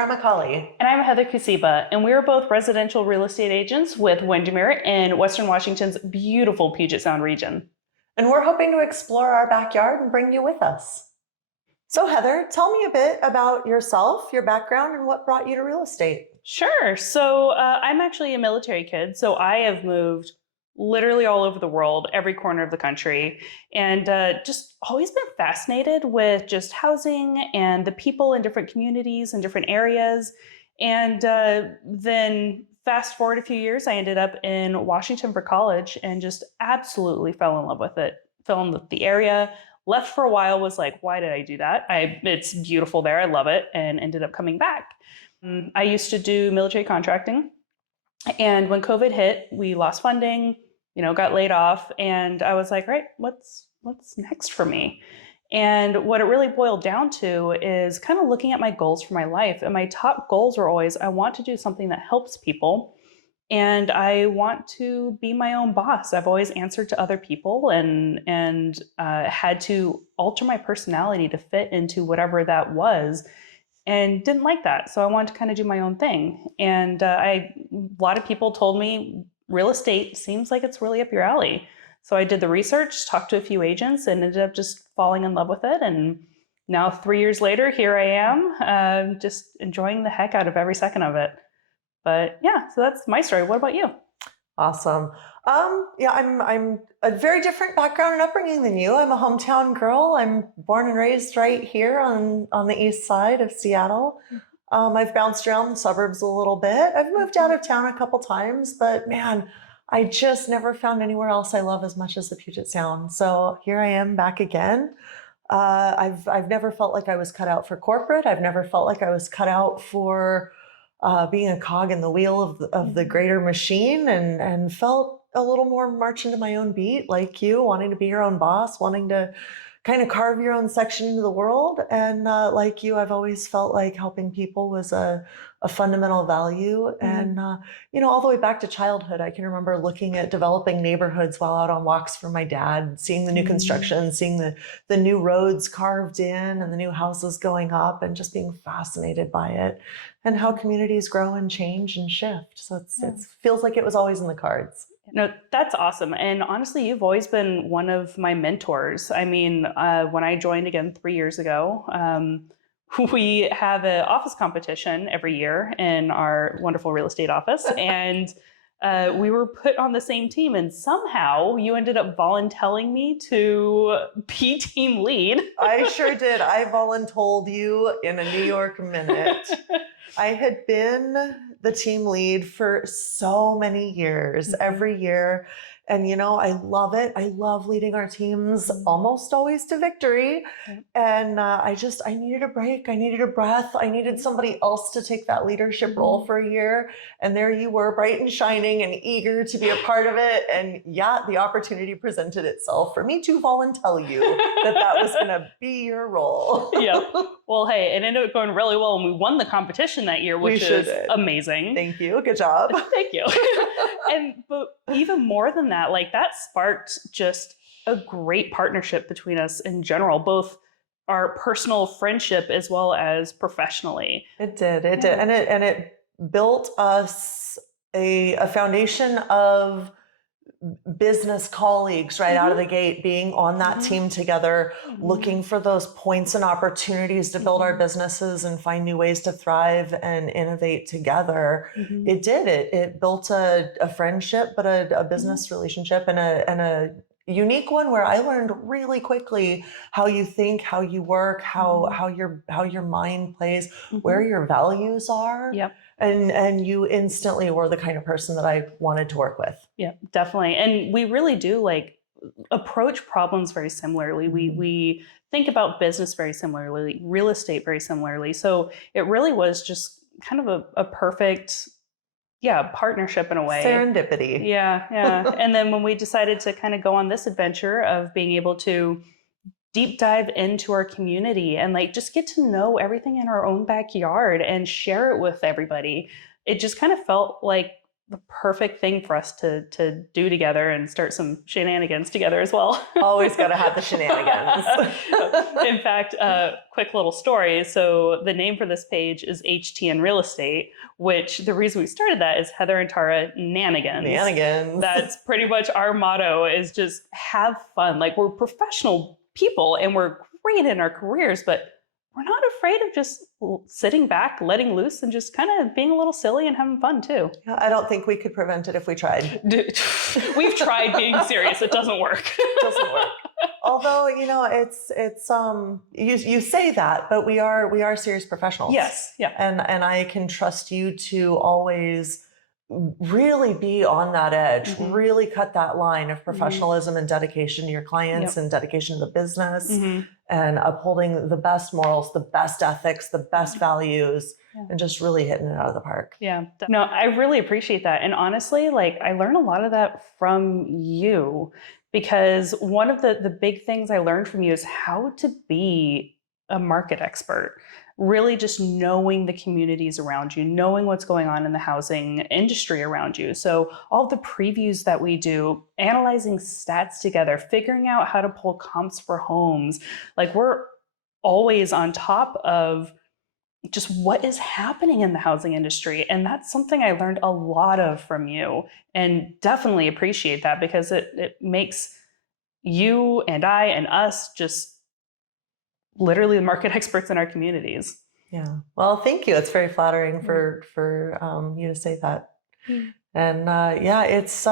Laura McCauley. And I'm Heather Kusiba, and we are both residential real estate agents with Windermere in Western Washington's beautiful Puget Sound region. And we're hoping to explore our backyard and bring you with us. So Heather, tell me a bit about yourself, your background, and what brought you to real estate. Sure. So I'm actually a military kid, so I have moved literally all over the world, every corner of the country, and just always been fascinated with just housing and the people in different communities and different areas. And then fast forward a few years, I ended up in Washington for college and just absolutely fell in love with it, fell in love with the area. Left for a while, was like, why did I do that? It's beautiful there, I love it, and ended up coming back. I used to do military contracting. And when COVID hit, we lost funding, got laid off. And I was like, right, what's next for me? And what it really boiled down to is kind of looking at my goals for my life. And my top goals were always, I want to do something that helps people. And I want to be my own boss. I've always answered to other people and had to alter my personality to fit into whatever that was, and didn't like that. So I wanted to kind of do my own thing. And a lot of people told me real estate seems like it's really up your alley. So I did the research, talked to a few agents, and ended up just falling in love with it. And now 3 years later, here I am, just enjoying the heck out of every second of it. But yeah, so that's my story. What about you? Awesome. Yeah, I'm a very different background and upbringing than you. I'm a hometown girl. I'm born and raised right here on the east side of Seattle. I've bounced around the suburbs a little bit. I've moved out of town a couple times, but man, I just never found anywhere else I love as much as the Puget Sound. So here I am back again. I've never felt like I was cut out for corporate. I've never felt like I was cut out for being a cog in the wheel of the greater machine, and felt a little more marching to my own beat, like you, wanting to be your own boss, wanting to kind of carve your own section into the world. And like you, I've always felt like helping people was a fundamental value. And, all the way back to childhood, I can remember looking at developing neighborhoods while out on walks for my dad, seeing the new construction, seeing the new roads carved in and the new houses going up, and just being fascinated by it and how communities grow and change and shift. So it feels like it was always in the cards. No, that's awesome. And honestly, you've always been one of my mentors. I mean, when I joined again 3 years ago, we have an office competition every year in our wonderful real estate office. And we were put on the same team. And somehow you ended up volunteering me to be team lead. I sure did. I voluntold you in a New York minute. I had been the team lead for so many years, every year. And, I love it. I love leading our teams almost always to victory. And I needed a break. I needed a breath. I needed somebody else to take that leadership role for a year. And there you were, bright and shining and eager to be a part of it. And yeah, the opportunity presented itself for me to volunteer you that was going to be your role. Yeah. Well, hey, it ended up going really well, and we won the competition that year, which is amazing. Thank you. Good job. Thank you. But even more than that, like that sparked just a great partnership between us in general, both our personal friendship as well as professionally. It did. And it built us a foundation of business colleagues right out of the gate, being on that team together, looking for those points and opportunities to build our businesses and find new ways to thrive and innovate together. It did. It built a friendship, but a business relationship, and a unique one where I learned really quickly how you think, how you work, how your mind plays, where your values are. Yep. And you instantly were the kind of person that I wanted to work with. Yeah, definitely. And we really do approach problems very similarly. We think about business very similarly, real estate very similarly. So it really was just kind of a perfect partnership in a way. Serendipity. Yeah. And then when we decided to kind of go on this adventure of being able to deep dive into our community and just get to know everything in our own backyard and share it with everybody, it just kind of felt like the perfect thing for us to do together and start some shenanigans together as well. Always got to have the shenanigans. In fact, quick little story. So the name for this page is HTN Real Estate, which the reason we started that is Heather and Tara Nanigans. Nanigans. That's pretty much our motto, is just have fun. Like, we're professional people and we're great in our careers, but we're not afraid of just sitting back, letting loose, and just kind of being a little silly and having fun too. Yeah, I don't think we could prevent it if we tried. We've tried being serious. It doesn't work. It doesn't work. Although, it's you say that, but we are serious professionals. Yes. Yeah. And I can trust you to always really be on that edge, really cut that line of professionalism and dedication to your clients and dedication to the business and upholding the best morals, the best ethics, the best values, and just really hitting it out of the park. Yeah. No, I really appreciate that. And honestly, like, I learned a lot of that from you, because one of the big things I learned from you is how to be a market expert. Really just knowing the communities around you, knowing what's going on in the housing industry around you. So all the previews that we do, analyzing stats together, figuring out how to pull comps for homes, like, we're always on top of just what is happening in the housing industry. And that's something I learned a lot of from you, and definitely appreciate that, because it makes you and I and us just literally the market experts in our communities. Yeah. Well, thank you. It's very flattering for you to say that. And it's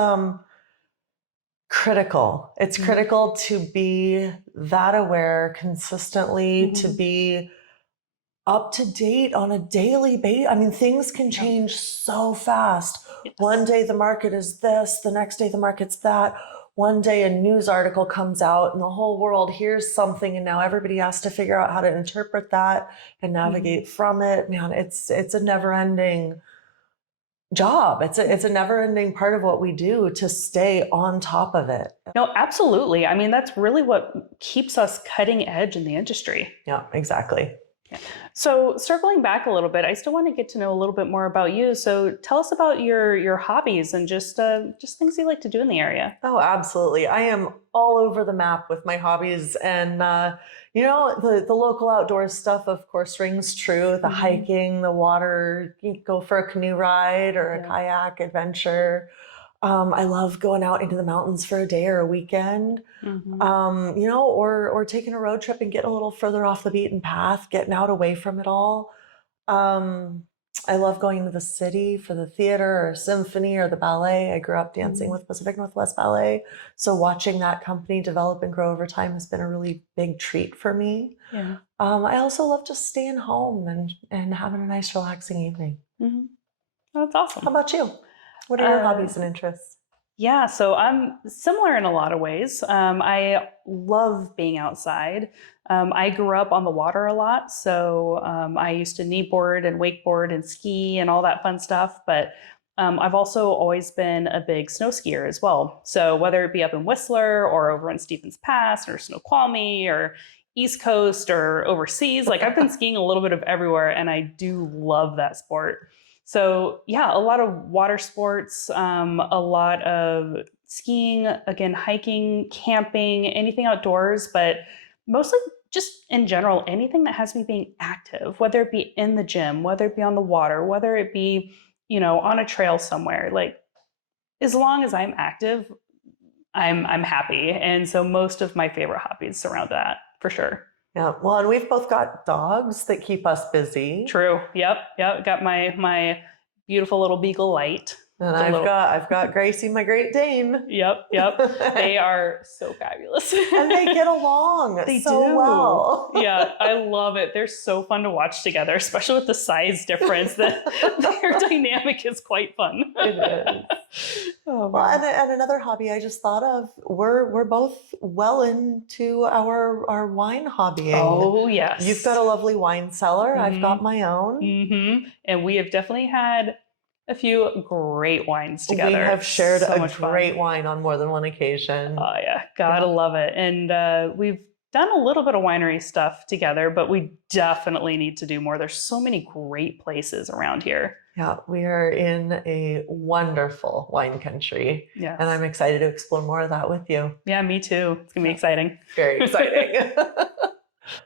critical. It's critical to be that aware consistently, to be up to date on a daily basis. I mean, things can change so fast. Yes. One day the market is this, the next day the market's that. One day a news article comes out and the whole world hears something, and now everybody has to figure out how to interpret that and navigate from it. Man, it's a never-ending job. It's a never-ending part of what we do to stay on top of it. No, absolutely. I mean, that's really what keeps us cutting edge in the industry. Yeah, exactly. So circling back a little bit, I still want to get to know a little bit more about you. So tell us about your hobbies and just things you like to do in the area. Oh, absolutely. I am all over the map with my hobbies, and the local outdoors stuff, of course, rings true. The hiking, the water, you go for a canoe ride or a kayak adventure. I love going out into the mountains for a day or a weekend, or taking a road trip and getting a little further off the beaten path, getting out away from it all. I love going to the city for the theater or symphony or the ballet. I grew up dancing with Pacific Northwest Ballet. So watching that company develop and grow over time has been a really big treat for me. Yeah. I also love just staying home and having a nice, relaxing evening. Oh, that's awesome. How about you? What are your hobbies and interests? Yeah, so I'm similar in a lot of ways. I love being outside. I grew up on the water a lot, so I used to kneeboard and wakeboard and ski and all that fun stuff. But I've also always been a big snow skier as well. So whether it be up in Whistler or over in Stevens Pass or Snoqualmie or East Coast or overseas, like, I've been skiing a little bit of everywhere, and I do love that sport. So yeah, a lot of water sports, a lot of skiing, again, hiking, camping, anything outdoors, but mostly just in general, anything that has me being active, whether it be in the gym, whether it be on the water, whether it be, on a trail somewhere. Like, as long as I'm active, I'm happy. And so most of my favorite hobbies surround that, for sure. Yeah, well, and we've both got dogs that keep us busy. True. Yep. Got my beautiful little Beagle Light. And I've got Gracie, my Great Dane. Yep. They are so fabulous. And they get along so well. Yeah, I love it. They're so fun to watch together, especially with the size difference. Their dynamic is quite fun. It is. Well, and another hobby I just thought of, we're both well into our wine hobbying. Oh, yes. You've got a lovely wine cellar. I've got my own. And we have definitely had a few great wines together. We have shared a great wine on more than one occasion. Oh yeah, gotta love it. And we've done a little bit of winery stuff together, but we definitely need to do more. There's so many great places around here. Yeah, we are in a wonderful wine country, Yes. and I'm excited to explore more of that with you. Yeah, me too. It's going to be exciting. Very exciting.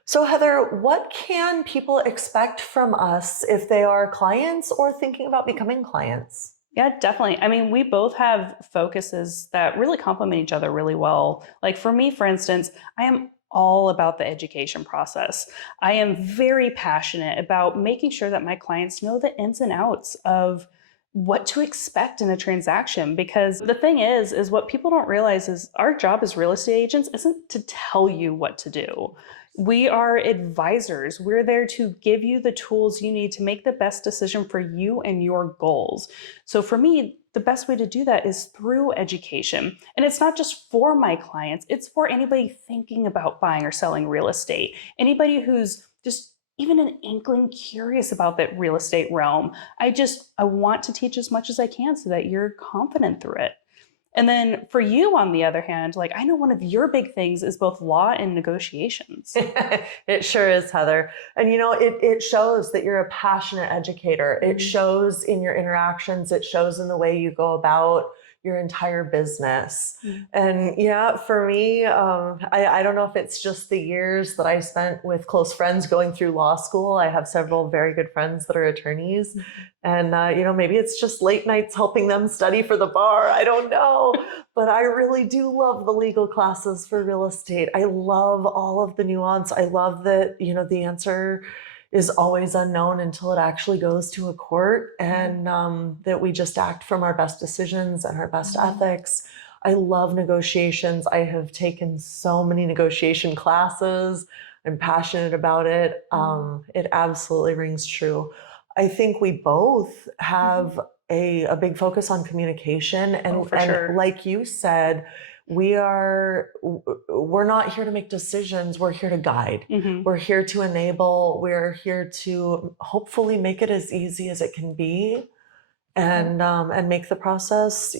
So, Heather, what can people expect from us if they are clients or thinking about becoming clients? Yeah, definitely. I mean, we both have focuses that really complement each other really well. Like for me, for instance, I am all about the education process. I am very passionate about making sure that my clients know the ins and outs of what to expect in a transaction, because the thing is what people don't realize is our job as real estate agents isn't to tell you what to do. We are advisors. We're there to give you the tools you need to make the best decision for you and your goals. So for me, the best way to do that is through education. And it's not just for my clients, it's for anybody thinking about buying or selling real estate. Anybody who's just even an inkling curious about that real estate realm. I want to teach as much as I can so that you're confident through it. And then for you, on the other hand, like I know one of your big things is both law and negotiations. It sure is, Heather. And it shows that you're a passionate educator. It shows in your interactions. It shows in the way you go about your entire business. And yeah, for me, I don't know if it's just the years that I spent with close friends going through law school. I have several very good friends that are attorneys. And, maybe it's just late nights helping them study for the bar. I don't know. But I really do love the legal classes for real estate. I love all of the nuance. I love that, the answer is always unknown until it actually goes to a court, and that we just act from our best decisions and our best ethics. I love negotiations. I have taken so many negotiation classes. I'm passionate about it. It absolutely rings true. I think we both have a big focus on communication, and, Sure. like you said, we're not here to make decisions. We're here to guide. We're here to enable. We're here to hopefully make it as easy as it can be, and make the process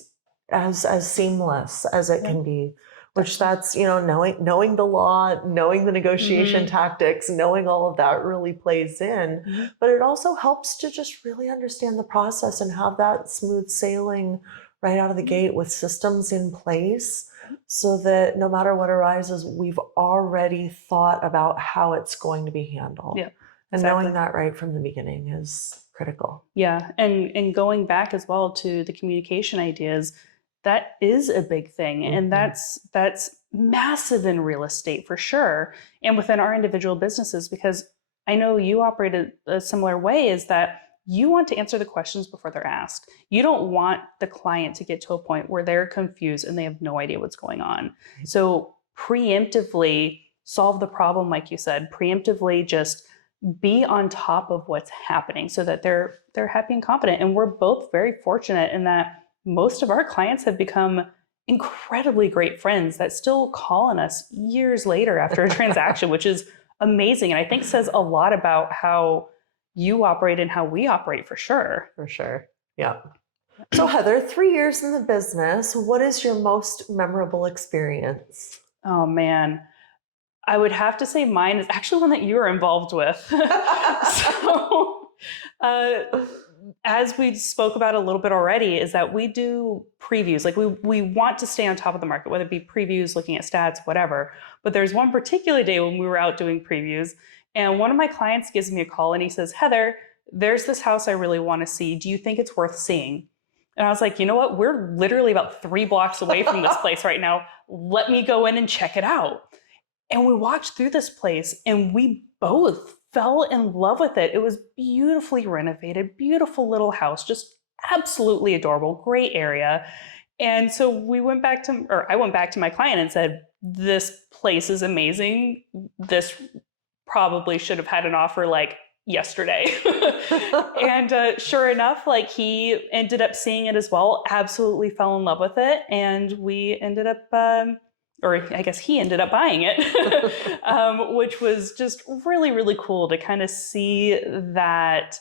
as seamless as it can be. Which that's knowing the law, knowing the negotiation tactics, knowing all of that really plays in. But it also helps to just really understand the process and have that smooth sailing right out of the gate with systems in place, so that no matter what arises, we've already thought about how it's going to be handled. Yeah, and exactly. knowing that right from the beginning is critical. Yeah, and going back as well to the communication ideas, that is a big thing, and that's massive in real estate for sure, and within our individual businesses, because I know you operate a similar way, is that you want to answer the questions before they're asked. You don't want the client to get to a point where they're confused and they have no idea what's going on. So preemptively solve the problem, like you said, preemptively just be on top of what's happening so that they're happy and confident. And we're both very fortunate in that most of our clients have become incredibly great friends that still call on us years later after a transaction, which is amazing. And I think says a lot about how you operate and how we operate for sure. For sure. Yeah. So Heather, 3 years in the business, what is your most memorable experience? Oh man. I would have to say mine is actually one that you were involved with. So, as we spoke about a little bit already, is that we do previews. Like we want to stay on top of the market, whether it be previews, looking at stats, whatever. But there's one particular day when we were out doing previews, and one of my clients gives me a call and he says, Heather, there's this house I really want to see. Do you think it's worth seeing? And I was like, you know what? We're literally about 3 blocks away from this place right now. Let me go in and check it out. And we walked through this place and we both fell in love with it. It was beautifully renovated, beautiful little house, just absolutely adorable, great area. And so I went back to my client and said, this place is amazing. This probably should have had an offer like yesterday. And sure enough, like he ended up seeing it as well, absolutely fell in love with it. And we ended up, or I guess he ended up buying it, which was just really, really cool to kind of see that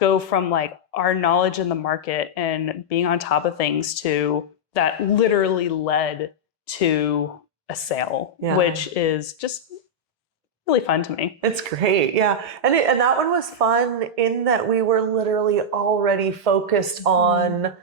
go from like our knowledge in the market and being on top of things to that literally led to a sale, which is just really fun to me. It's great. Yeah. And that one was fun in that we were literally already focused on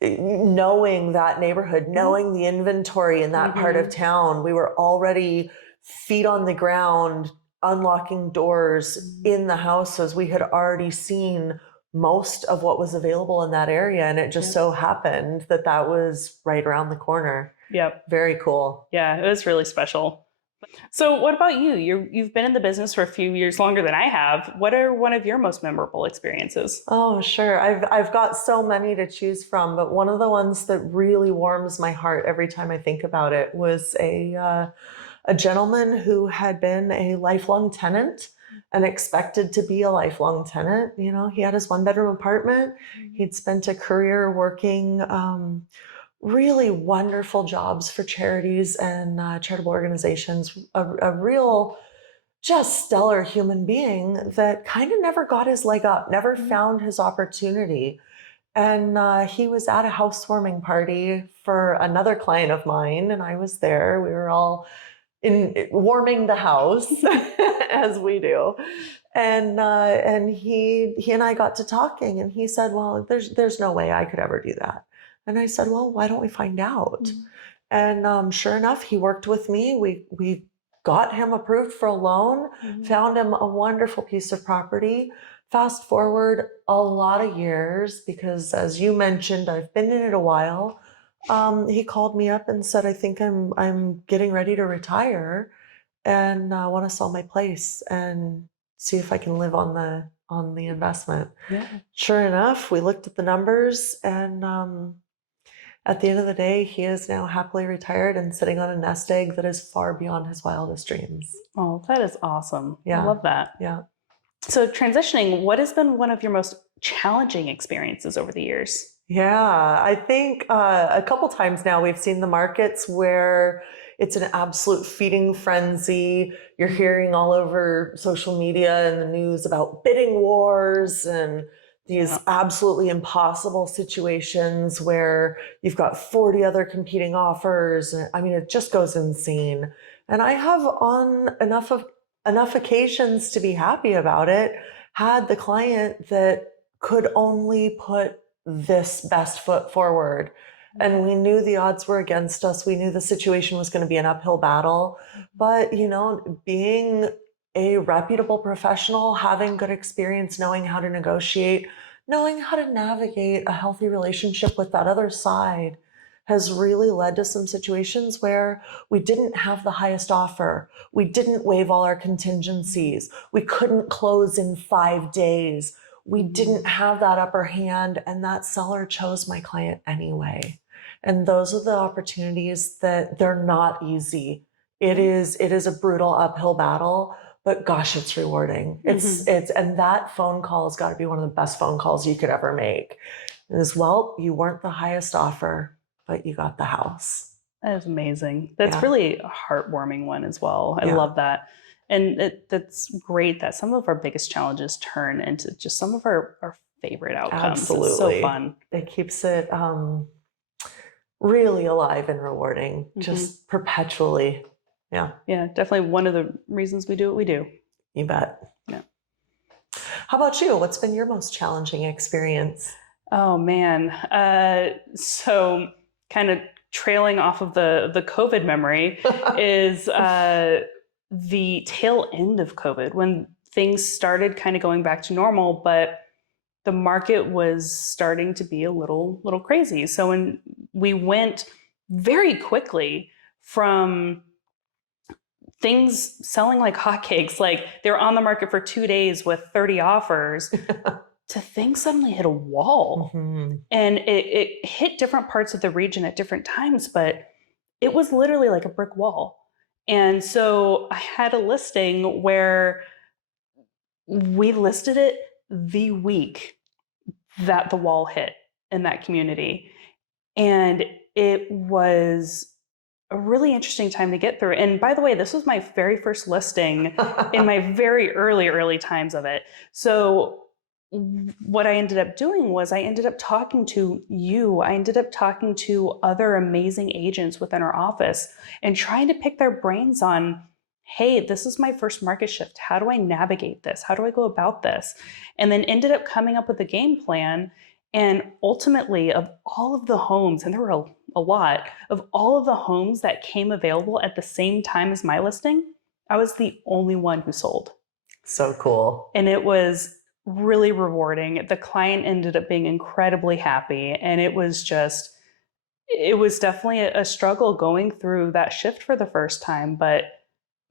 knowing that neighborhood, knowing the inventory in that part of town. We were already feet on the ground, unlocking doors in the houses. We had already seen most of what was available in that area. And it just so happened that that was right around the corner. Yep. Very cool. Yeah, it was really special. So what about you? You've been in the business for a few years longer than I have. What are one of your most memorable experiences? Oh, sure. I've got so many to choose from, but one of the ones that really warms my heart every time I think about it was a gentleman who had been a lifelong tenant and expected to be a lifelong tenant. You know, he had his 1-bedroom apartment. He'd spent a career working really wonderful jobs for charities and charitable organizations. A real, just stellar human being that kind of never got his leg up, never found his opportunity. And he was at a housewarming party for another client of mine, and I was there. We were all warming the house as we do, and he and I got to talking, and he said, "Well, there's no way I could ever do that." And I said, "Well, why don't we find out?" And sure enough, he worked with me. We got him approved for a loan, found him a wonderful piece of property. Fast forward a lot of years, because as you mentioned, I've been in it a while. He called me up and said, "I think I'm getting ready to retire, and I want to sell my place and see if I can live on the investment." Yeah. Sure enough, we looked at the numbers, and at the end of the day, he is now happily retired and sitting on a nest egg that is far beyond his wildest dreams. Oh, that is awesome. Yeah. I love that. Yeah. So transitioning, what has been one of your most challenging experiences over the years? Yeah, I think a couple times now we've seen the markets where it's an absolute feeding frenzy. You're hearing all over social media and the news about bidding wars and these absolutely impossible situations where you've got 40 other competing offers. And I mean, it just goes insane. And I have, on enough occasions to be happy about it, had the client that could only put this best foot forward. And we knew the odds were against us. We knew the situation was going to be an uphill battle. But, you know, being a reputable professional, having good experience, knowing how to negotiate, knowing how to navigate a healthy relationship with that other side has really led to some situations where we didn't have the highest offer. We didn't waive all our contingencies. We couldn't close in 5 days. We didn't have that upper hand, and that seller chose my client anyway. And those are the opportunities that they're not easy. It is a brutal uphill battle, but gosh, it's rewarding. And that phone call has got to be one of the best phone calls you could ever make. Is, well, you weren't the highest offer, but you got the house. That is amazing. That's really a heartwarming one as well. I love that. And that's great that some of our biggest challenges turn into just some of our favorite outcomes. Absolutely. It's so fun. It keeps it really alive and rewarding, just perpetually. Yeah. Yeah, definitely one of the reasons we do what we do. You bet. Yeah. How about you? What's been your most challenging experience? Oh, man. So kind of trailing off of the COVID memory is the tail end of COVID, when things started kind of going back to normal, but the market was starting to be a little crazy. So when we went very quickly from things selling like hotcakes, like they were on the market for 2 days with 30 offers, to things suddenly hit a wall. And it hit different parts of the region at different times, but it was literally like a brick wall. And so I had a listing where we listed it the week that the wall hit in that community. And it was a really interesting time to get through. And by the way, this was my very first listing in my very early times of it. So what I ended up doing was I ended up talking to you. I ended up talking to other amazing agents within our office and trying to pick their brains on hey, this is my first market shift. How do I navigate this? How do I go about this? And then ended up coming up with a game plan. And ultimately, of all of the homes, and there were a lot, of all of the homes that came available at the same time as my listing, I was the only one who sold. So cool. And it was really rewarding. The client ended up being incredibly happy. And it was definitely a struggle going through that shift for the first time. But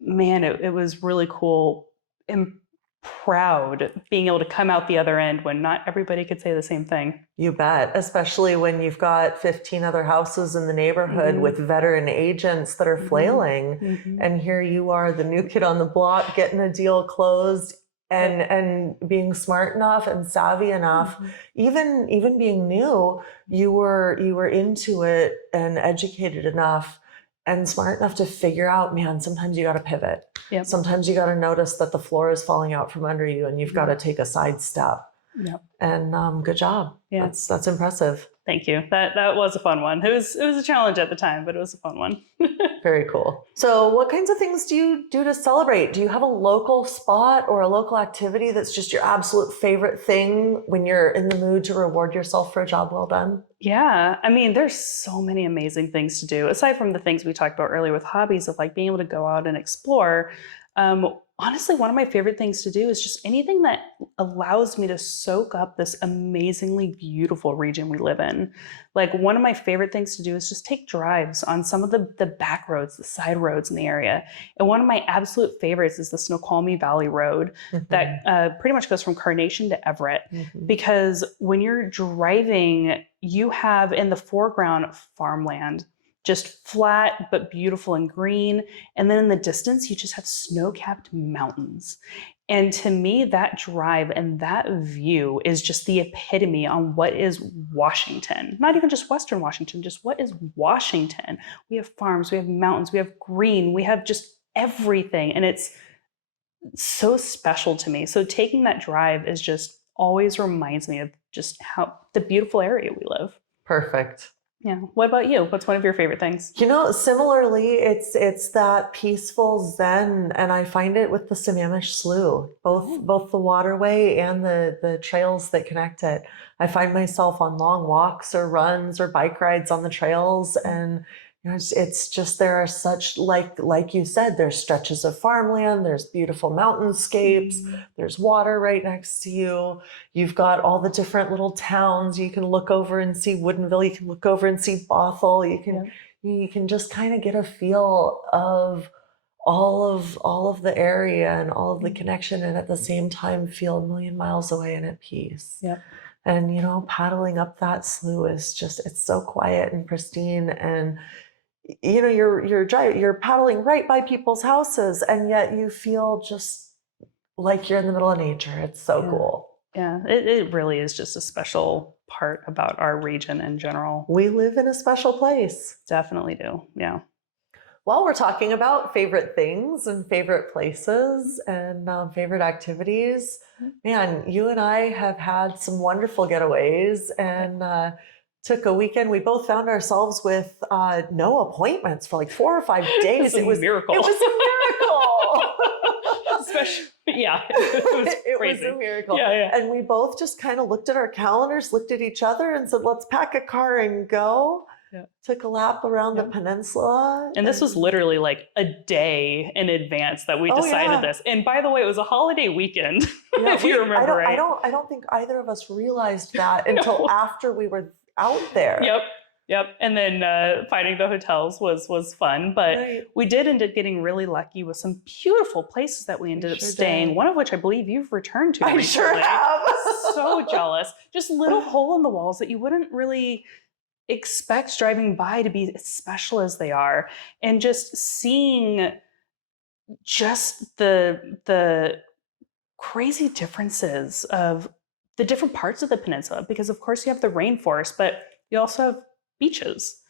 man, it was really cool and proud being able to come out the other end when not everybody could say the same thing. You bet, especially when you've got 15 other houses in the neighborhood with veteran agents that are flailing. And here you are, the new kid on the block, getting a deal closed and being smart enough and savvy enough. Even being new, you were into it and educated enough and smart enough to figure out, man, sometimes you got to pivot. Yep. Sometimes you got to notice that the floor is falling out from under you and you've got to take a side step. Yep. And good job. Yeah. That's impressive. Thank you. That was a fun one. It was a challenge at the time, but it was a fun one. Very cool. So what kinds of things do you do to celebrate? Do you have a local spot or a local activity that's just your absolute favorite thing when you're in the mood to reward yourself for a job well done? Yeah. I mean, there's so many amazing things to do, aside from the things we talked about earlier with hobbies of like being able to go out and explore. Honestly, one of my favorite things to do is just anything that allows me to soak up this amazingly beautiful region we live in. Like one of my favorite things to do is just take drives on some of the back roads, the side roads in the area. And one of my absolute favorites is the Snoqualmie Valley Road that pretty much goes from Carnation to Everett. Because when you're driving, you have in the foreground farmland, just flat but beautiful and green. And then in the distance, you just have snow-capped mountains. And to me, that drive and that view is just the epitome on what is Washington. Not even just Western Washington, just what is Washington. We have farms, we have mountains, we have green, we have just everything. And it's so special to me. So taking that drive is just always reminds me of just how the beautiful area we live. Perfect. Yeah. What about you? What's one of your favorite things? You know, similarly, it's that peaceful zen, and I find it with the Sammamish Slough, both the waterway and the trails that connect it. I find myself on long walks or runs or bike rides on the trails, and you know, it's just there are such like you said, there's stretches of farmland, there's beautiful mountainscapes, there's water right next to you. You've got all the different little towns. You can look over and see Woodinville. You can look over and see Bothell. You can just kind of get a feel of all of the area and all of the connection, and at the same time feel a million miles away and at peace. Yep. And you know, paddling up that slough is just, it's so quiet and pristine, and you know, you're paddling right by people's houses, and yet you feel just like you're in the middle of nature. It's so cool. Yeah, it really is just a special part about our region in general. We live in a special place. Definitely do. Yeah. While we're talking about favorite things and favorite places and favorite activities, man, you and I have had some wonderful getaways and took a weekend. We both found ourselves with no appointments for like 4 or 5 days. It was a miracle. It was a miracle. Especially, yeah, it was crazy. It was a miracle. Yeah. And we both just kind of looked at our calendars, looked at each other and said, let's pack a car and go. Yeah. Took a lap around the peninsula. And this was literally like a day in advance that we decided this. And by the way, it was a holiday weekend, if you remember right. I don't think either of us realized that until after we were out there. Yep. And then finding the hotels was fun, but we did end up getting really lucky with some beautiful places that we ended up staying. One of which I believe you've returned to. I sure have. So jealous. Just little hole in the walls that you wouldn't really expect driving by to be as special as they are, and just seeing just the crazy differences of the different parts of the peninsula, because of course you have the rainforest, but you also have beaches.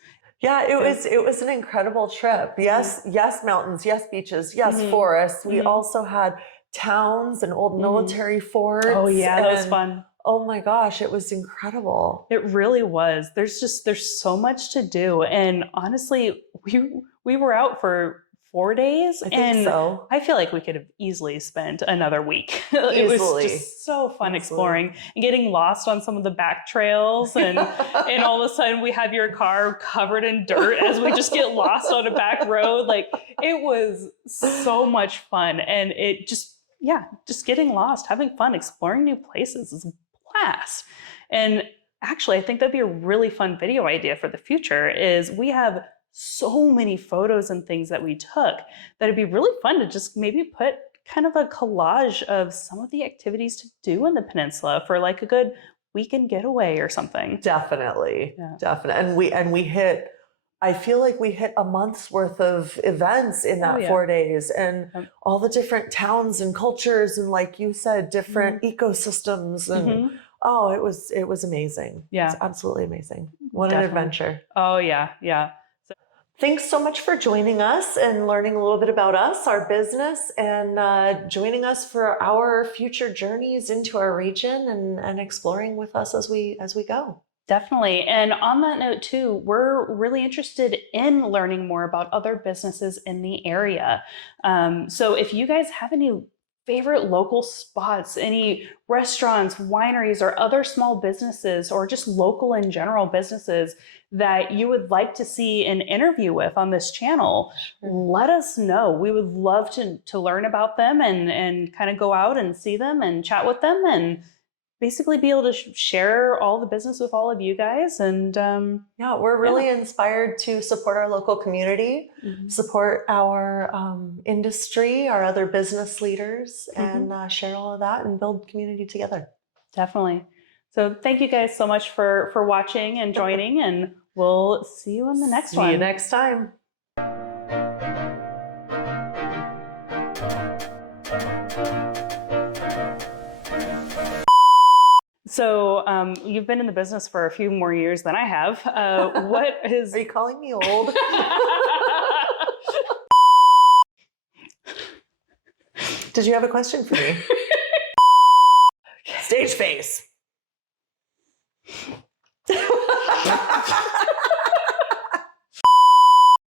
Yeah, it was an incredible trip. Yes, mountains, yes, beaches, yes, forests. We also had towns and old military forts. Oh yeah, that was fun. Oh my gosh, it was incredible. It really was. There's so much to do. And honestly, we were out for 4 days. I think so. I feel like we could have easily spent another week. It was Easily. just so fun Easily. exploring and getting lost on some of the back trails. And all of a sudden we have your car covered in dirt as we just get lost on a back road. Like, it was so much fun. And it just getting lost, having fun, exploring new places is a blast. And actually, I think that'd be a really fun video idea for the future. Is we have so many photos and things that we took that it'd be really fun to just maybe put kind of a collage of some of the activities to do in the peninsula for like a good weekend getaway or something. Definitely. Yeah. Definitely. And we hit, I feel like we hit a month's worth of events in that 4 days, and all the different towns and cultures, and like you said, different ecosystems, and oh, it was amazing. Yeah. It's absolutely amazing. What Definitely. an adventure. Oh yeah. Yeah. Thanks so much for joining us and learning a little bit about us, our business, and joining us for our future journeys into our region, and exploring with us as we go. Definitely. And on that note too, we're really interested in learning more about other businesses in the area. So if you guys have any favorite local spots, any restaurants, wineries, or other small businesses, or just local in general businesses that you would like to see an interview with on this channel, let us know. We would love to learn about them and kind of go out and see them and chat with them and basically be able to share all the business with all of you guys. And yeah, we're really inspired to support our local community, support our industry, our other business leaders, and share all of that and build community together. Definitely. So thank you guys so much for watching and joining, and we'll see you in the next one. See you next time. So you've been in the business for a few more years than I have. What is... Are you calling me old? Did you have a question for me? Stage face.